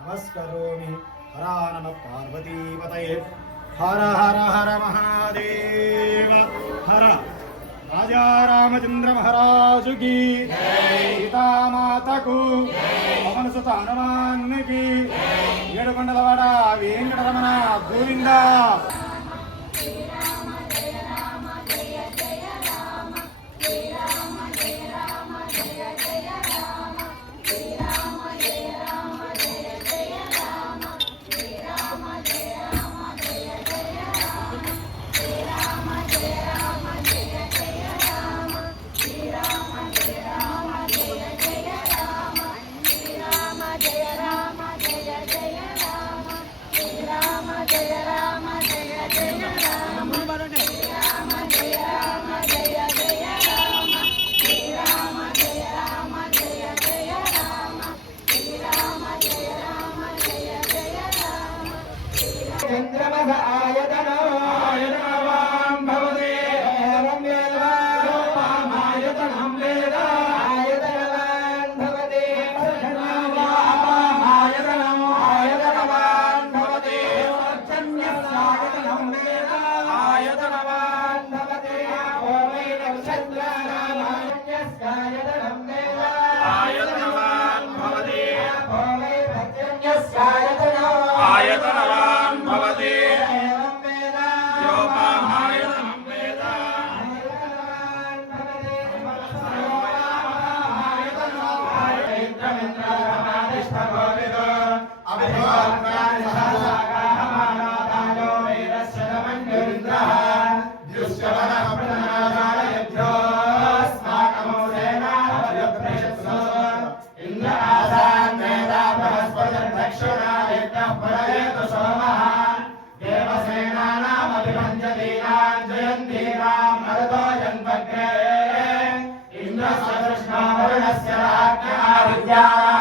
नमस्करोमि। हरा नमः पार्वतीपतये। हर हर हर महादेव हर। राजा रामचंद्र महाराज की सीता माता को पवन सुत हनुमान की ఏడుకొండలవాడ వెంకటరమణ గోవింద। चंद्रमस आयतन आयतनवान् भवति एवं वेदवान् वेद आयतनवान् भवति आयतनम् आयतनवान् भवति आयतनं वेद आयतनवान् भवति वै नक्षत्राणामायतनं वेद आयतनवान् भवति वै भद्रन्यस्यायतनम् आयतनवान् भवति योपामायतनं वेद आयतनवान् भवति इंद्रमिन्द्रमादिष्टगोविदो अभिवाद्राजसहसागाहमानादायो वेदस्य नमन्युरिन्द्रः द्युष्यवनः प्रदनादायभ्यो अस्माकमो सेनाभयप्रशस्सो इन्द्र आसान् वेदा बृहस्पतिर्दक्षिणादित्यः परयेतु सोमः देवसेनानामभिभञ्जतीनां जयन्तीनां मरुतो जन्मग्रे इन्द्रस्य कृष्णो वरुणस्य राज्ञः विद्याः